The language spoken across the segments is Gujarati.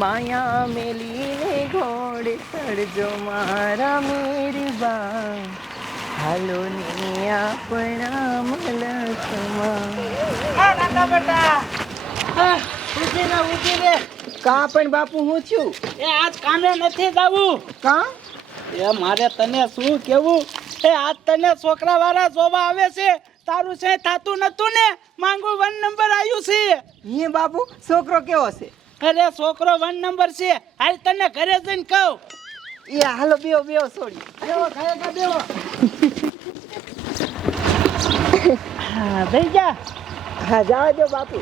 માયા મેલીને ઘોડે ચડજો મારા મેરબા, હાલો ને આપણા મલકમાં. નાના બેટા ઉઠી રે. કા પણ બાપુ હું છું? એ આજ કામે નથી જાવું. કા? એ મારે તને શું કેવું, એ આજ તને છોકરા વાળા જોવા આવે છે. તારું છે થાતું નતું ને, માંગુ 1 નંબર આવ્યું છે. હે બાપુ, છોકરો કેવો છે? અરે છોકરો 1 નંબર છે. હાલ તને ઘરે જઈને કહું. એ હાલો બેહો બેહો છોડી. બેવો ખાયા બેવો. હા થઈ જા. હા જાવ દો બાપુ.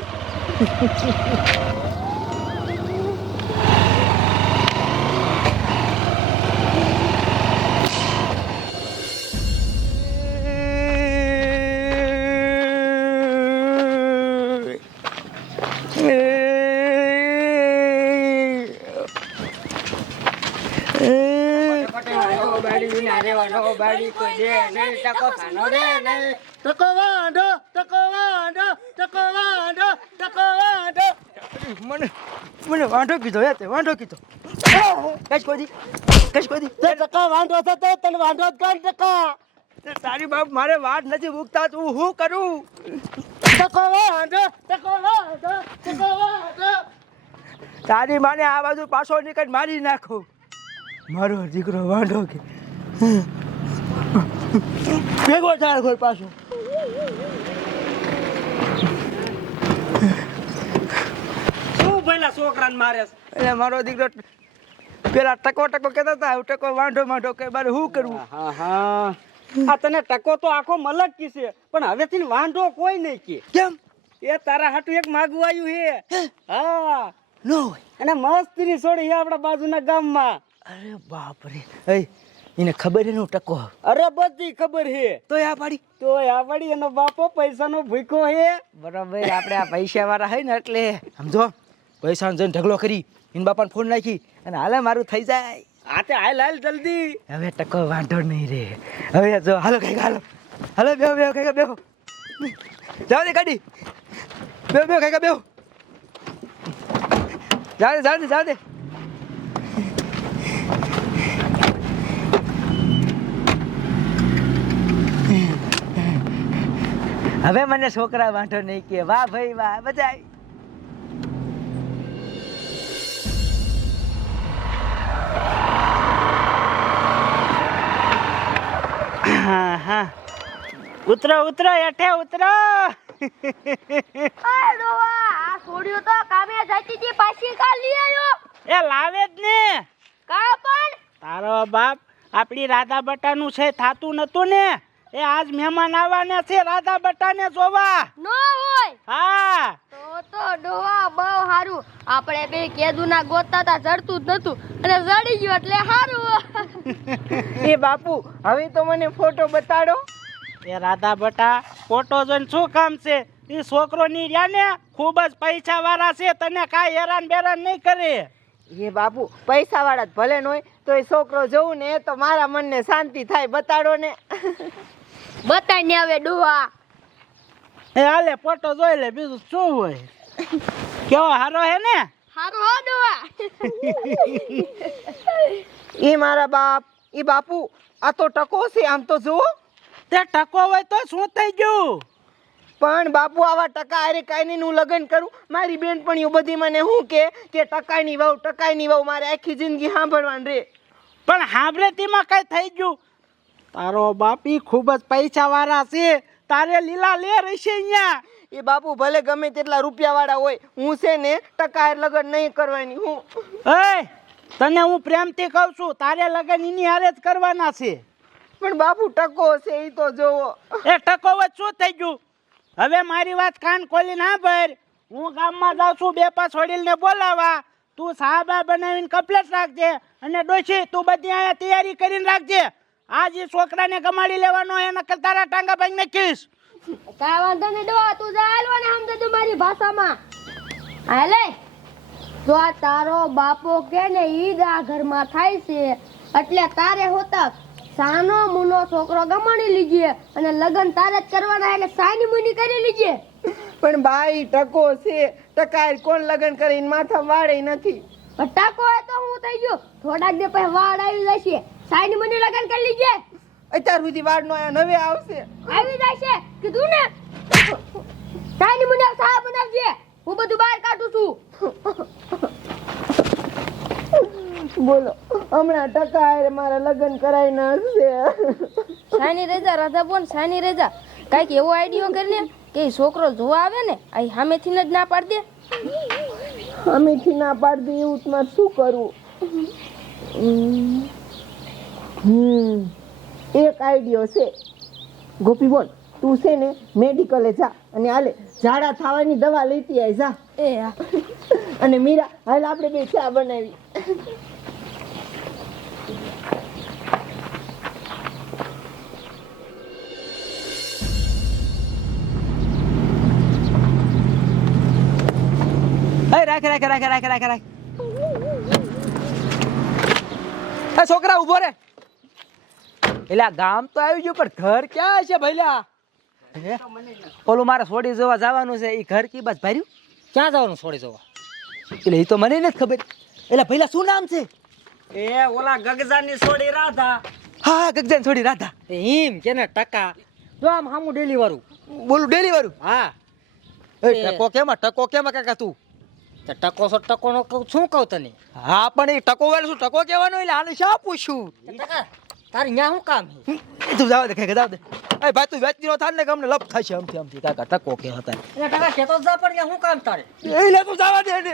મને વાંઢો કીધો તે વાંઢો કીધો કશ કોઈ ટકા વાંધો થતો તને વાંધો જ કર ટકા. તારી બાપ મારે વાટ નથી મૂકતા, તું શું કરું? તારી માને આ બાજુ પાછો નીકળ મારી નાખો. મારો દીકરો વાંઢો કે ભેગો થાય કોઈ પાછો. શું ભઈલા છોકરાને મારે? એટલે મારો દીકરો પેલા ટકો કહેતા હતા, ટકો વાંઢો કે મારે શું કરવું? હા આ તને ટકો તો આખો મલક કી છે, પણ હવેથી વાંઢો કોઈ નહીં કે. કેમ એ તારા હાટું એક માગવું આવ્યું હે. હા નો હોય? અને મસ્તીની છોડી હે આપણા બાજુના ગામમાં. અરે બાપ રે, એને ખબર એનું ટકો? અરે બધી ખબર હે. તો આ પાડી આ વળી એનો બાપો પૈસાનો ભૂખો હે. બરાબર, આપણે આ પૈસા વાળા હે ને એટલે સમજો પૈસાનો જઈને ઢગલો કરી એન બાપાને ફોન નાખી અને હાલે મારું થઈ જાય. આ તે હાલ હાલ જલ્દી. હવે ટકો વાંધો નહીં રે. હવે જો હાલો કઈ હાલો બેહો કઈ બેહો. જાવ દે ગાડી, બેહો કઈ બેહો. જાવ દે. હવે મને છોકરા વાંધો નહીં કે. વાહ ભાઈ વાહ, બધાય. હા ઉતરો હેઠે ઉતરો. તો કામે જતી હતી પાછી કા લઈ આવ્યો? એ લાવે જ ને. કા પણ તારો બાપ આપણી રાધા બટાનું છે થાતું નતું ને, એ આજ મહેમાન આવવાના છે રાધા બટાને જોવા. નો હોય હા તો ડોવા બહુ હારું. આપણે બે કેદુના ગોતતા તા, જડતું જ નતું અને જડી ગયું એટલે હારું. એ બાપુ હવે તો મને ફોટો બતાડો. એ રાધા બટા ફોટો જોઈને શું કામ છે? એ છોકરો ની રહ્યા ને ખૂબ જ પૈસા વાળા છે, તને કાંઈ હેરાન બેરાન નહીં કરે. એ બાપુ પૈસા વાળા જ ભલે ન હોય તો એ છોકરો જોઉં ને તો મારા મનને શાંતિ થાય. બતાડો ને. બતાઈ ને હવે ડોવા. એ હાલે ફોટો જોઈ લે, બીજું શું હોય. કેવો હારો હે ને? હારું હો ડોવા. એ મારા બાપ, એ બાપુ આ તો ટકો છે, આમ તો જુઓ. તે ટકો હોય તો શું થઈ ગયું? પણ બાપુ આવા ટકા અરે કાંઈ નહીં, હું લગ્ન કરું. મારી બેનપણીઓ બધી મને શું કે ટકાની વહુ મારે આખી જિંદગી સાંભળવાની રે. પણ હાંભળે તેમાં કઈ થઈ ગયું? તારો બાપી ખૂબ જ પૈસા વાળા છે, તારે લીલા લે રહેશે અહીંયા. એ બાપુ ભલે ગમે તેટલા રૂપિયા વાળા હોય, હું છે ને ટકા લગ્ન નહીં કરવાની. હું તને હું પ્રેમથી કહું છું, તારે લગ્ન એની હારે જ કરવાના છે. પણ બાપુ ટકો છે એ તો જોવો. એ ટકો વચ શું થઈ ગયું? હવે મારી વાત કાન ખોલી ના ભર. હું ગામમાં જાઉં છું 2-5 વડીલને બોલાવા. તું સાબા બનાવીને કપલેટ રાખજે અને ડોશી તું બધી અહીંયા તૈયારી કરીને રાખજે. આજ એ છોકરાને કમાડી લેવાનો એના કરતા તારા ટાંગા ભાઈ નાખીશ. કાઈ વાંધો નહીં ડોવા, તું જા હાલવા ને સમજે તું મારી ભાષામાં. હાલે જો આ તારો બાપો કે ને ઈ આ ઘરમાં થાય છે એટલે તારે હોતા સાનો મુનો છોકરો ગમાડી લીજે અને લગન તારે જ કરવાના, એટલે સાની મુની કરી લીજે. પણ બાઈ ટકો છે, ટકા કોણ લગ્ન કરીને માથા વાળે નથી. પણ ટકો હોય તો હું થઈ ગયો થોડાક દે પછી વાળ આવી જશે સાઈની મને લગન કરી લીજે અત્યાર સુધી વાડ નો આયા નવે આવશે આવી જશે કીધું ને સાઈની મને સા બનાવજે હું બધું બહાર કાઢું છું બોલો હમણાં ટકા હારે મારા લગ્ન કરાઈ નાખશે સાઈની રેજા રાધા બોન સાઈની રેજા કાંઈક એવો આઈડિયો કરીને કે ઈ છોકરો જોવા આવે ને આ સામેથી જ ના પાડ દે અમેથી ના પાડી દે એવું તમારે શું કરવું એક આઈડિયો છે ગોપી બોન તું છે ને મેડિકલે જા અને હાલે ઝાડા થવાની દવા લેતી આય જા એ હા અને મીરા હાલ આપણે બે ચા બનાવી રાખ એ છોકરા ઉભો રે એલા ગામ તો આવી ગયું પણ ઘર ક્યાં છે ભઈલા ઓલું મારે છોડી જવા જવાનું છે એ ઘર કી બસ ભર્યું ક્યાં જવાનું છોડી જવા એટલે એ તો મને નથી ખબર એલા ભઈલા શું નામ છે એ ઓલા ગગજાની છોડી રાધા હા ગગજાન છોડી રાધા હિમ કેને ટકા જો આમ હામું ડેલી વાળું બોલું ડેલી વાળું હા એ ટકો કેમાં કાકા તું ટકો સો ટકો નો શું કહું તને હા પણ એ ટકો વાળું શું ટકો કહેવાનું એટલે આને શા પૂછું તારી ન્યા શું કામ તું જાવ દે કાકા જાવ દે એ ભાઈ તું વેચતી નો થાને કે અમને લપ થશે આમથી કાકા ટકો કે હતા એટલે ટકા કેતો જા પણ ન્યા શું કામ તારે એ લે તું જવા દે ને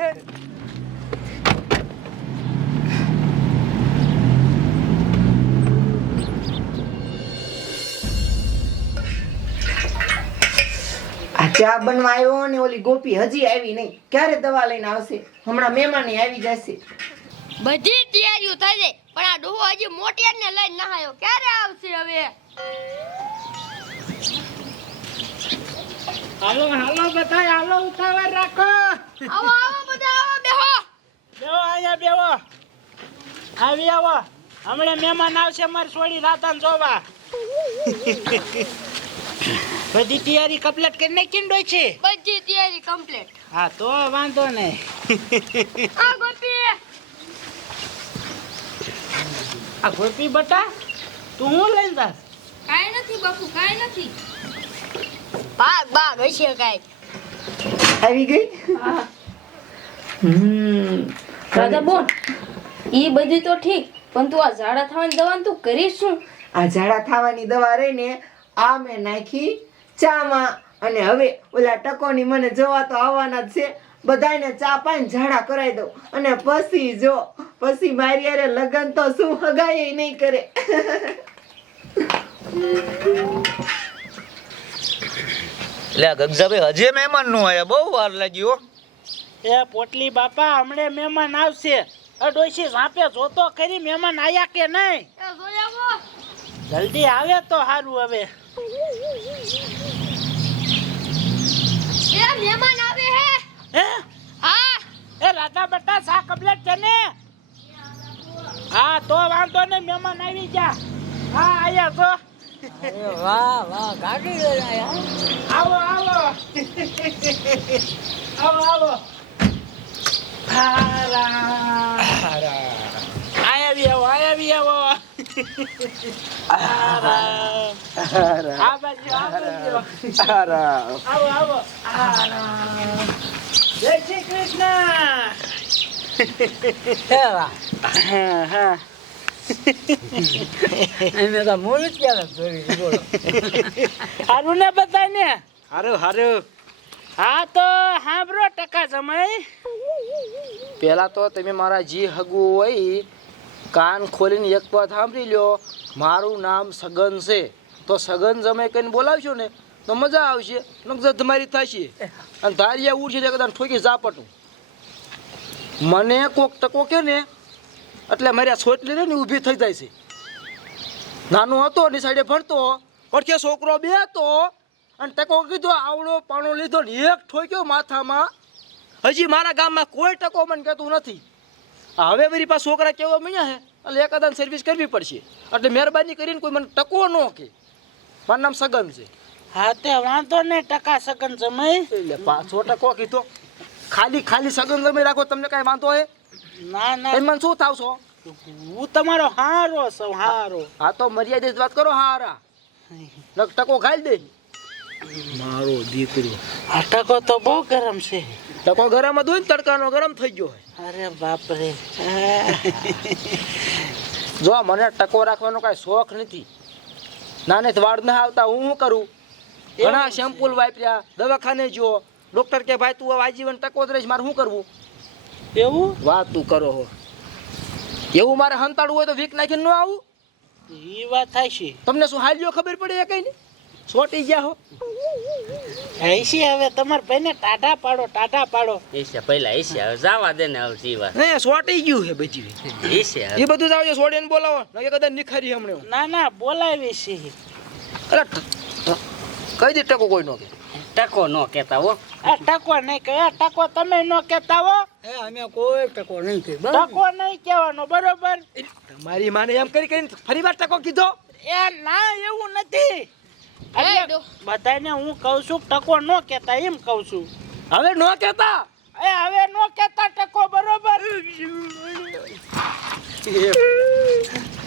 આ ચા બનવા આવ્યો ને ઓલી ગોપી હજી આવી નહીં ક્યારે દવા લઈને આવશે હમણાં મહેમાન આવી જશે બધી તૈયારીઓ થઈ જાય પણ આ ડોહો હજી મોટિયાર ને લઈને ના આવ્યો ક્યારે આવશે હવે હાલો હાલો બધા હાલો ઉતાવળ રાખો આવો આવો બધા આવો બેહો બેવો અહીંયા બેવો આવી આવો હમણાં મહેમાન આવશે મારી છોડી રાધાને જોવા બધી તૈયારી કમ્પ્લીટ કરી નાખી ને છે બધી તૈયારી કમ્પ્લીટ હા તો વાંધો નહીં આ ગોપી આ ગોપી બટા તું હું લઈને જાસ કાઈ નથી બાપુ કાઈ નથી ભાગ હશે કાઈ આવી ગઈ રાધા બોન ઈ બધી તો ઠીક પણ તું આ ઝાડા થવાની દવાનું તું કરીશ શું આ ઝાડા ખાવાની દવા રહીને આ મેં નાખી ચામાં અને હવે ઓલા ટકોની મને જોવા તો આવવાના જ છે બધાને ચા પાઈને ઝાડા કરાવી દઉં અને પછી મારી યારે લગન તો શું હગાઈ નહીં કરે એટલે ગગજાભાઈ હજે મહેમાન નું આયા બહુ વાર લાગી હો એ પોટલી બાપા હમણે મહેમાન આવશે ડોશી ઝાપે જોતો ખરી મહેમાન આયા કે નહીં એ જોઈ આવો જલ્દી આવે તો સારું હવે એ મહેમાન આવે હે હે હા એ રાધા બટા સા કમ્પ્લીટ છે ને હા તો વાંધો નહીં મહેમાન આવી જા હા આયા તો વાહ ગાડી લઈને આયા આવો આવો આયા બી આવો આ બાજુ આવો જય શ્રી કૃષ્ણ હા એને તો મોર જ હારું ને બધાને હારું હા તો હાંભળો ટકા જમાઈ પહેલા તો તમે મારા જી હગુ હોય કાન ખોલીને એક વાત સાંભળી લ્યો મારું નામ સગન છે તો સગન જમે કહીને બોલાવશો ને તો મજા આવશે નકર તમારી થશે અને ધારિયા ઉડશે તો કદાચ ઠોકી ઝાપટું મને કોક ટકો કે ને એટલે મારી આ છોટલી ને ઊભી થઈ જાય છે નાનો હતો ની સાઈડે ભણતો પડખે છોકરો બે હતો અને ટકો કીધો આવડો પાણો લીધો ને એક ઠોક્યો માથામાં હજી મારા ગામમાં કોઈ ટકો મને કહેતું નથી હવે મારી પાસે છોકરા કેવા મળ્યા હે એટલે એકાદાને સર્વિસ કરવી પડશે એટલે મહેરબાની કરીને કોઈ મને ટકો ન કે મારું નામ સગન છે હા તે વાંધો નહીં ટકા સગન જમાઈ એટલે 500 ટકો કીધો ખાલી સગન તમે રાખો તમને કાંઈ વાંધો હે ના ના તમે મને શું થાવ છો? હું તમારો હારો છું હારો. આ તો મર્યાદિત વાત કરો હારા. ટકો ખાઈ દે. મારો દીકરો આ ટકો તો બહુ ગરમ છે. ટકો ગરમ હતો ને તડકાનો ગરમ થઈ ગયો. અરે બાપ રે. જો મને ટકો રાખવાનો કાંઈ શોખ નથી. નાને વાળ ના આવતા હું શું કરું? ઘણા શેમ્પૂલ વાપર્યા, દવાખાને જો ડોક્ટર કે ભાઈ તું હવે આજીવન ટકો જ રહીશ, મારે શું કરવું? એવું વાત તું કરો હો. એવું મારે હંતાડવું હોય તો વીક નાખીને ન આવું? એ વાત થાય છે. તમને શું હાલ્યો ખબર પડે એ કઈ નહીં? સોટી ગયા હો. હૈસી હવે તમારા ભાઈને ટાઢા પાડો ટાઢા પાડો. ઈશે પહેલા ઈશે હવે જવા દે ને હવે જીવા ને સોટી ગયું હે બચી. ઈશે એ બધું જાવ સોડીને બોલાવો નકે કદાચ નિખારી હમણે. ના ના બોલાવી છે. અરે કઈ દે ટકો કોઈ નો કે. ટકો નો કેતા હો આ ટકો નહીં કહે ટકો તમે ન કહેતા હો. અમે કોઈ ટકો નહીં કે ટકો નહીં કહેવાનો બરોબર. તમારી માને એમ કરી કરીને ફરી વાર ટકો કીધો. એ ના એવું નથી. એટલે બધાને હું કહું છું ટકો ન કહેતા એમ કહું છું. હવે નો કહેતા. એ હવે ન કહેતા ટકો બરોબર.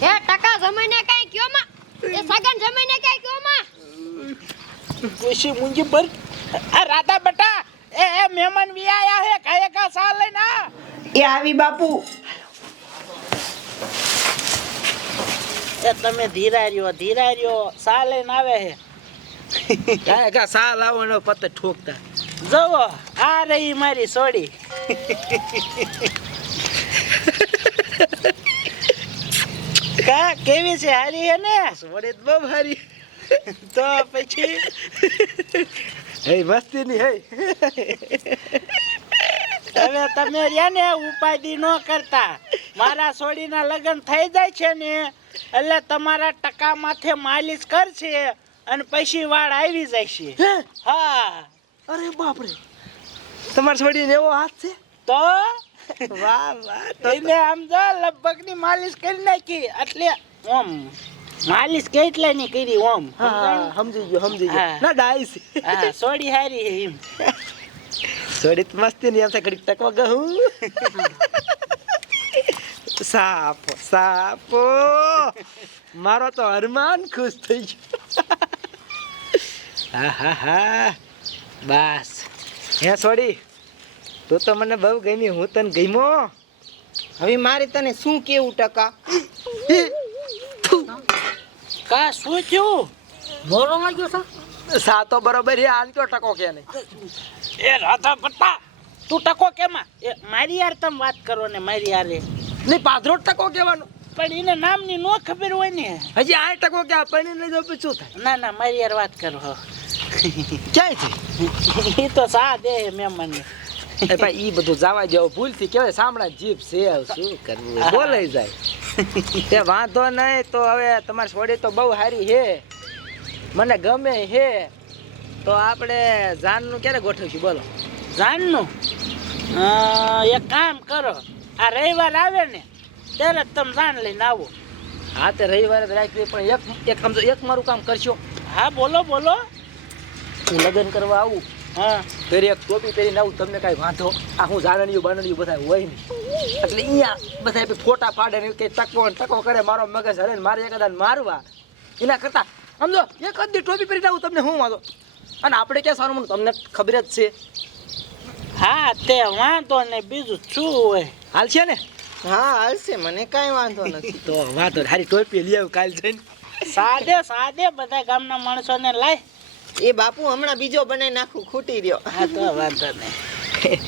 એ ટકા જમીને કઈ કયો માં એ સગન જમીને કઈ કયો માં ખુશી મુંજી પર આ રાધા બેટા એ મહેમાન વી આયા હે કાય કા સાલ લઈને આ. એ આવી બાપુ. એ તમે ધીરા રહ્યો સાલ લઈને આવે હે. કાય કા સા લાવવાનો પતે ઠોકતા. જુઓ આ રહી મારી સોડી. કા કેવી છે હારી હે ને? સોડી તો બહુ હારી. તો પછી હે મસ્તી ની હે. હવે તમે રહ્યા ને ઉપાધિ ન કરતા. મારા સોડીના લગ્ન થઈ જાય છે ને એટલે તમારા ટકા માથે માલિશ કરશે અને પછી વાળ આવી જાય છે. હા અરે બાપ રે, તમાર છોડીને એવો હાથ છે? તો વાહ વાહ. એને આમ જો લગભગ ની માલિશ કરી નાખી એટલે ઓમ માલિશ કેટલા ની કરી ઓમ. હા સમજી ગયો હા. ના ડાઈસ. હા સોડી હારી હે એમ. છોડી તો મસ્તી ની એમ છે ઘડીક ટકવા ગયું. સાપો સાપો મારો તો અરમાન ખુશ થઈ ગયો. હા હા હા બસ હે છોડી તું તો મને બહુ ગમી, હું તને ગમ્યો. હવે મારે તને શું કેવું ટકા? કા શું થયું? મોરો લાગ્યો છે સા તો બરોબર હે, આન કયો ટકો કે નહીં? એ રાધા પટ્ટા તું ટકો કેમાં? એ મારી યાર તમે વાત કરો ને મારી યાર. નહીં પાધરો ટકો કહેવાનો. પણ એને નામની નો ખબર હોય ને. હજી આ ટકો કે પૈણી લઈ જાવ શું થાય? ના ના મારી યાર વાત કરો. ક્યાંય છે એ તો સા દે મહેમાન. એ ભાઈ ઈ બધું જવા જેવું ભૂલથી કહેવાય, સાંભળા જીભ છે શું કરવું બોલાઈ જાય. તે વાંધો નહીં. તો હવે તમારી છોડી તો બહુ સારી છે, મને ગમે છે. તો આપણે જાનનું ક્યારે ગોઠવશું બોલો? જાનનું એક કામ કરો, આ રવિવાર આવે ને ત્યારે જ તમે જાન લઈને આવો. હા તે રવિવારે જ રાખવી, પણ એક સમજો એક મારું કામ કરશો. હા બોલો બોલો. હું લગ્ન કરવા આવું હા ફેર એક ટોપી પહેરીને આવું, તમને કાંઈ વાંધો? આ હું જાણણીયું બાણણીયું બધા હોય નહીં એટલે અહીંયા બધા ફોટા પાડે ને કે ટકો કરે, મારો મગજ હરે ને મારે એકદાન મારવા એના કરતા સમજો એક જ દી ટોપી પહેરીને આવું, તમને શું વાંધો? અને આપણે ક્યાં સારું મને તમને ખબર જ છે. હા તે વાંધો ને બીજું શું હોય. હાલ છે ને? હા હાલશે, મને કાંઈ વાંધો નથી. તો વાંધો નહીં. હારી ટોપી લઈ આવું કાલ જઈને. સાદે સાદે બધા ગામના માણસોને લાય. એ બાપુ હમણાં બીજો બનાવી નાખું, ખૂટી રહ્યો. હા તો વાંધો નહીં.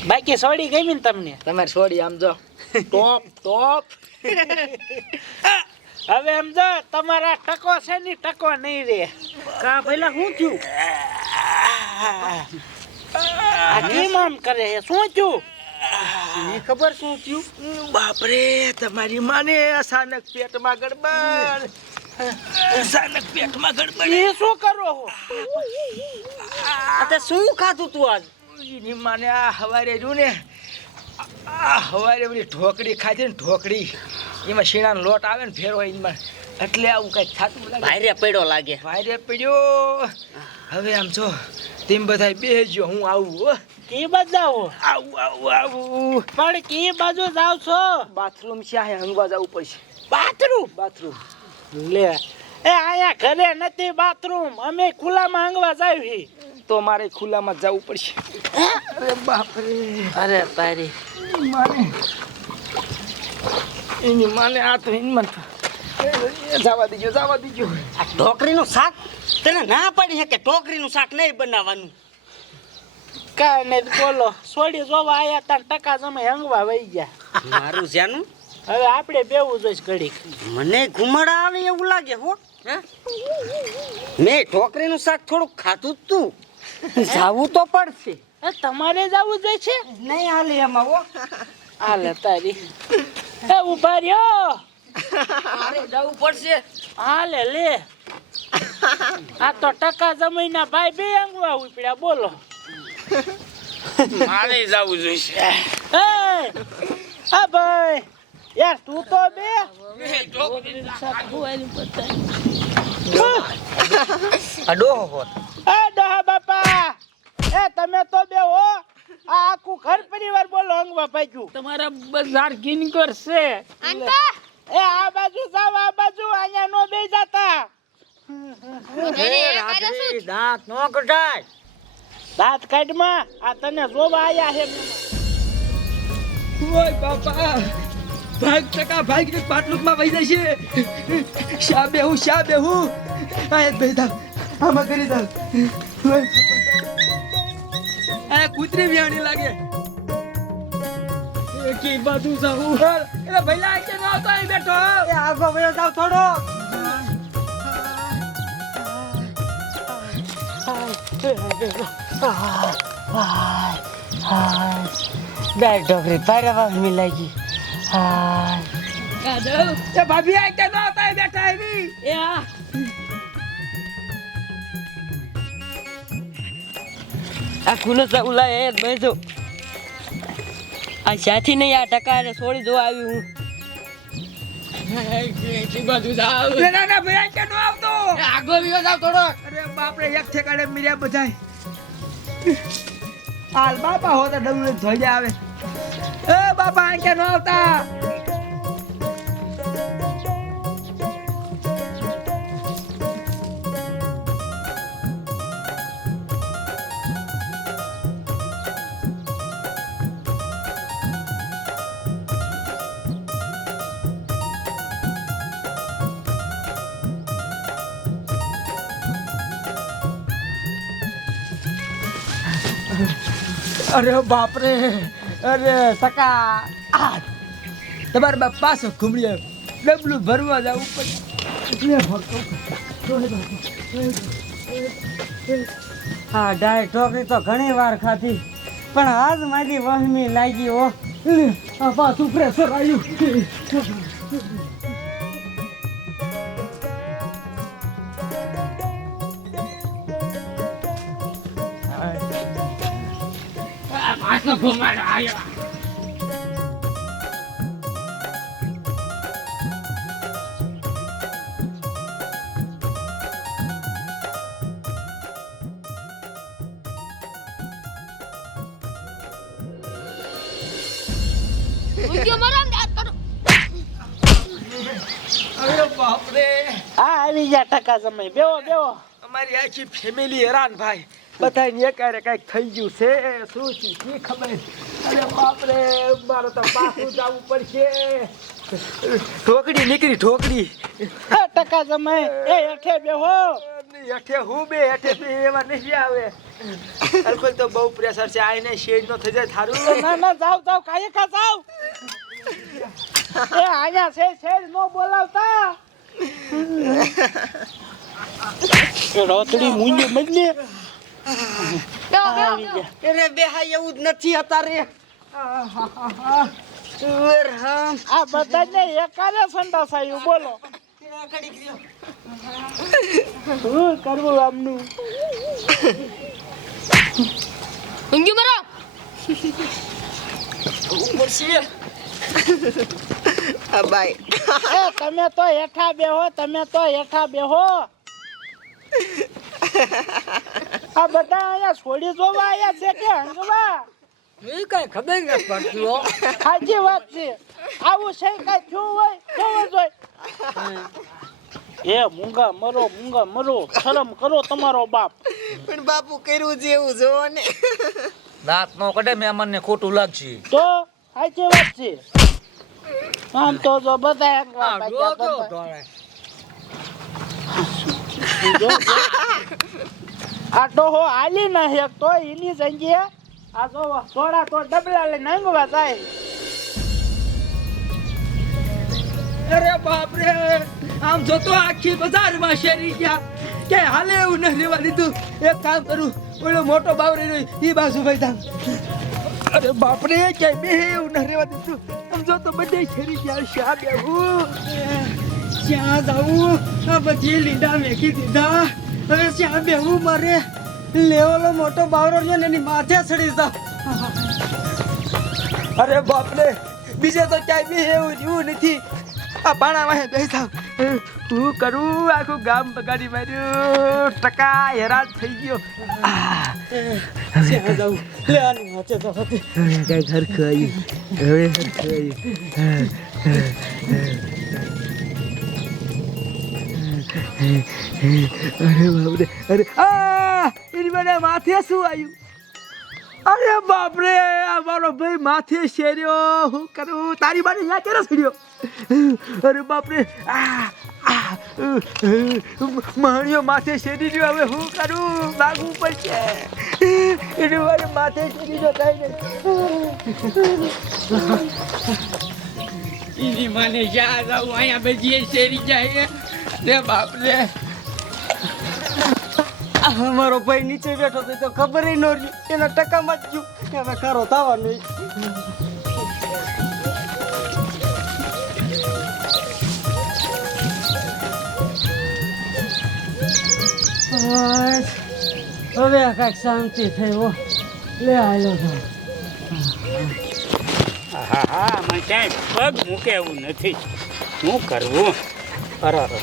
બાકી સોડી ગમી ને તમને? તમારે છોડી આમ જો ટોપ ટોપ. હવે એમ જો તમારા ટકો છે ને ટકો નહીં રે. કા પેલા શું થયું? આ કેમ આમ કરે છે? શું થયું? ની ખબર શું થયું? બાપરે તમારી માને અચાનક પેટમાં ગડબડ. અચાનક પેટમાં ગડબડ. એ શું કરો છો? આ શું ખાધું તું આજ? ની માને આ હવારે રહ્યું ને, આ હવારે પેલી ઢોકળી ખાધી ને ઢોકળી, એમાં શીણાનો લોટ આવે ને ફેરવો એમાં, એટલે આવું કઈક થતું લાગે. ભાઈરે પડ્યો લાગે. વાયરે પડ્યો. હવે આમ જો તેમ બધા બેસજો, હું આવું હો. કી બજાવો આવું પણ કી બાજુ જાવ છો? બાથરૂમ છે આ હંગવા જવું પડશે. બાથરૂમ લે એ આયા ઘરે નથી બાથરૂમ, અમે ખુલ્લામાં હંગવા જાવી. તો મારે ખુલ્લામાં જવું પડશે. અરે બાપ રે, અરે તારી માને એની માને આ તો એની મન જવા દીજો. આ ઢોકરીનું શાક તને ના પડી છે કે ઢોકરીનું શાક નહીં બનાવવાનું? કાંઈ નહીં બોલો, છોડી જોવા આયા તાર ટકા તમે હંગવા વહી ગયા. મારું જ્યાંનું હવે આપણે બેવું જોઈશ ઘડીક. મને ઘુમાડા આવે એવું લાગે હો. હે? મેં ઢોકરીનું શાક થોડુંક ખાધું જ તું. જાવું તો પડશે. એ તમારે જવું જોઈએ છે? નહીં હાલે એમાં હો. હાલે તારી. એ ઉભા રહ્યો. મારે જવું પડશે. હાલે લે. આ તો ટકા જમીના ભાઈ બે હંગવા ઉપડ્યા, બોલો. મારે જવું જોઈશે. એ આ ભાઈ યાર તું તો બે અડો હોત. એ ડોહા બાપા, એ તમે તો બે હો, આ આખું ઘર પરિવાર બોલો હંગવા ભાગ્યું. તમારા બજાર કિન કરશે. એ આ બાજુ જાવ, આ બાજુ, અહીંયા નો બે જાતા. દાંત નો કઢાય. દાંત કાઢમાં, આ તને જોવા આયા હે. ઓય બાપા, ભાગ ટકા ભાગ ને પાટલુકમાં વહી જશે. શા બેહું આ બેદા આમાં કરી દઉં. આ કૂતરી વિયાણી લાગે. કી બાજુ જાઉં? એટલે ભઈલા કે નો આવતો અહીં બેઠો. એ આગો વયો જાવ થોડો. દાળ ઢોકરી પારવા મિલાઈ. એ ભાભી આ કે નો આવતો અહીં બેઠા એવી. આ ખુલ્લો ઉલા એ બેસો. આ સાથી નહીં, આ ટકા ને છોડી દો આવી હું. ના ભાઈ આ કે નો આવતો. આગો વિયો જાવ થોડો. અરે બાપ રે, એક ઠેકાડે મિર્યા બધાય. હાલ બાપા હો તો ડબલું ધોઈ આવે. એ બાપા આ કે નો આવતા. અરે બાપ રે, અરે સકા તમારે બાપ પાછો ઘૂમડી ડબલું ભરવા જવું પડે. હા દાળ ઢોકરી તો ઘણી વાર ખાધી, પણ આજ મારી વહમી લાગી હો. આ પાછું પ્રેશર આવ્યું. અરે બાપ રે, આ આવી ગયા ટકા સમય. બેવો. અમારી આખી ફેમિલી હેરાન ભાઈ. બધાને એકારે કઈક થઈ ગયું છે. શું છે શી ખબર. અરે બાપ રે, મારે તો પાછું જવું પડશે. ઢોકળી નીકળી ઢોકળી. એ ટકા સમય, એ હેઠે બેહો. હેઠે હું બે હેઠે બે એવા નહીં આવે. અલ્કોલ તો બહુ પ્રેશર છે. આઈને શેડ નો થઈ જાય થારું. ના જાવ કાયે કા જાવ. એ આયા છે નો બોલાવતા. રોતડી મુંજી મજલે. અરે બેહાય એવું જ નથી અત્યારે. આ બધાને એકાલે સંડાસાયું, બોલો. શું કરવું આમનું? બાય. એ તમે તો હેઠા બેહો. આ બધા અહીંયા છોડી જોવા આયા છે કે હંગવા? એ કઈ ખબર ન પડતી હો. સાચી વાત છે. આવું છે કઈ થયું હોય કેવું જોઈ? એ મૂંગા મરો શરમ કરો તમારો બાપ. પણ બાપુ કર્યું જેવું જોવો ને. દાંત નો કડે મહેમાનને ખોટું લાગશે. તો સાચી વાત છે. આમ તો જો બધા આ જો તો ઢોળે. આ ડોહો હાલી ના એક તો એની જગ્યાએ આ જો થોડા તો ડબલા લઈને નાંગવા જાય. અરે બાપ રે, આમ જોતો આખી બજારમાં શેરી ગયા કે હાલે એવું ન રહેવા દીધું. એક કામ કરું, ઓલો મોટો બાવરે રહ્યો ઈ બાજુ ભાઈ ધામ. અરે બાપ રે, ક્યાંય બે એવું ન રહેવા દીધું. આમ જોતો બધે શેરી ગયા છે. આ બેહું ક્યાં જાવું? આ બધી લીંડા મેકી દીધા. હવે ક્યાં બેહું મારે? લેવલો મોટો બાવરો છે ને એની માથે ચડી જાવ. અરે બાપ રે, બીજે તો ક્યાંય બે એવું જેવું નથી. આ પાણામાં બેસા તું કરું આખું ગામ બગાડી માર્યું. ટકા હેરાન થઈ ગયો. ક્યાં જાવું? લે આની માથે તો હતી. કઈ ઘર ખાઈ હવે ઘર ખાઈ. અરે બાપરે, અરે આ એની મને માથે શું આવ્યું? અરે બાપરે, આ મારો ભાઈ માથે શેર્યો. હું કરું? તારી બાને યા કેરો છડ્યો? અરે બાપરે, માણ્યો માથે શેરી રહ્યો. હવે હું કરું? લાગવું પડશે. એની મારે માથે શેરી રહ્યો થાય ને. એની માને ક્યાં જાવું? અહીંયા બધી શેરી જાય રે બાપ રે. અમારો ભાઈ નીચે બેઠો હતો તો ખબર ન રહી. એના ટકામાં જ ગયું. હવે ખરો થવાનું. હવે કાંઈક શાંતિ થઈ હો. લે હાલો હા મને ક્યાંય પગ મૂકે એવું નથી. શું કરવું? અરે હવે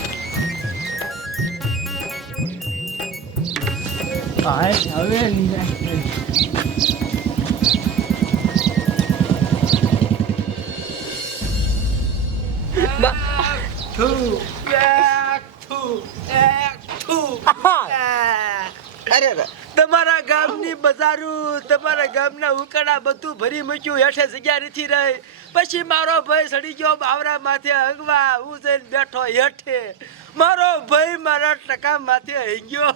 અરે તમારા ગામની બજારું, તમારા ગામના ઉકડા બધું ભરી મૂક્યું. હેઠે જગ્યા નથી રહી. પછી મારો ભાઈ સડી ગયો બાવરા માથે હંગવા. હું જઈને બેઠો હેઠે. મારો ભાઈ મારા ટકા માથે હંગ્યો.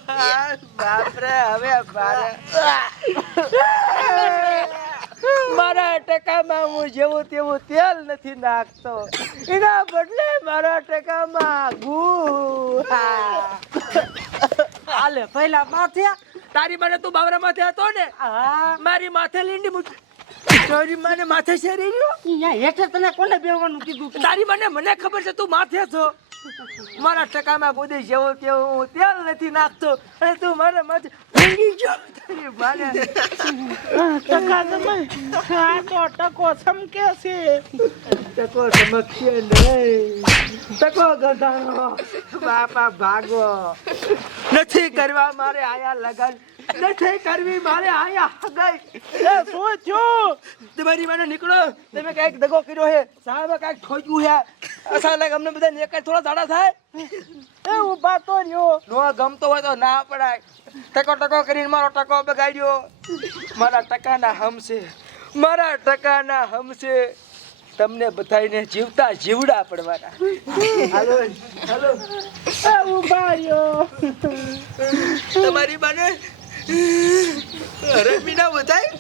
બાપરે, હવે મારા ટકામાં હું જેવું તેવું તેલ નથી નાખતો. એના બદલે મારા ટકામાં ગુ. હાલે પહેલા માથે. તારી મને તું બાવરા માથે હતો ને? મારી માથે લીંડી મૂકી. તારી મને માથે શેરી રહ્યો. અહીંયા હેઠે તને કોને બેહવાનું કીધું તું? તારી મને ખબર છે તું માથે છો. મારા ટકામાં ગોદી જેવો તેવો હું તેલ નથી નાખતો અને તું મારા માથે ભેગી ગયો. તારી માને ટકા તમે આ તો ટકો ચમકે છે. ટકો ચમકશે નહીં. ટકો ગધાનો. બાપા ભાગો. નથી કરવા મારે આયા લગન. નથી કરવી મારે આયા હગાઈ. એ શું થયું? તમારી મને નીકળો. તમે કઈક દગો કર્યો હે. સાહેબ કઈક ઠોક્યું હે. અચાનક અમને બધા ને કઈ થોડા દાડા થાય. એ ઊભા તો રહ્યો. નો ગમતો હોય તો ના પડાય. ટકો કરીને મારો ટકો બગાડ્યો. મારા ટકાના હમશે. મારા ટકાના હમશે. તમને બધાને જીવતા જીવડા પડવાના. હાલો હાલો. એ ઊભા રહ્યો. તમારી બાને રમીના બધાય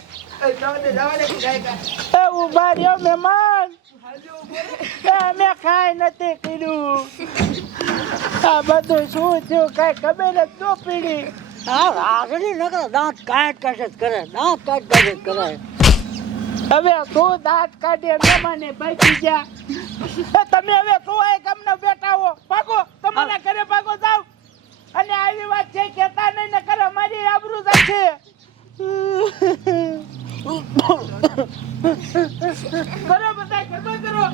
એ ઊભા રહ્યો મહેમાન. એ અમે કાંઈ નથી કર્યું. આ બધું શું થયું કઈ ખબર જ ન પડી. આ આગળ નકર દાંત કાઢ કાઢ જ કરે. દાંત કાઢ કાઢ જ કરે. હવે તું દાંત કાઢી મહેમાને બચી ગયા. એ તમે હવે તું આ ગામના બેઠા હો. ભાગો, તમારા ઘરે ભાગો જાવ. અને આવી વાત છે કેતા નહીં ને કરે મારી આબરૂ જશે. કરો બધા ગરબા કરો.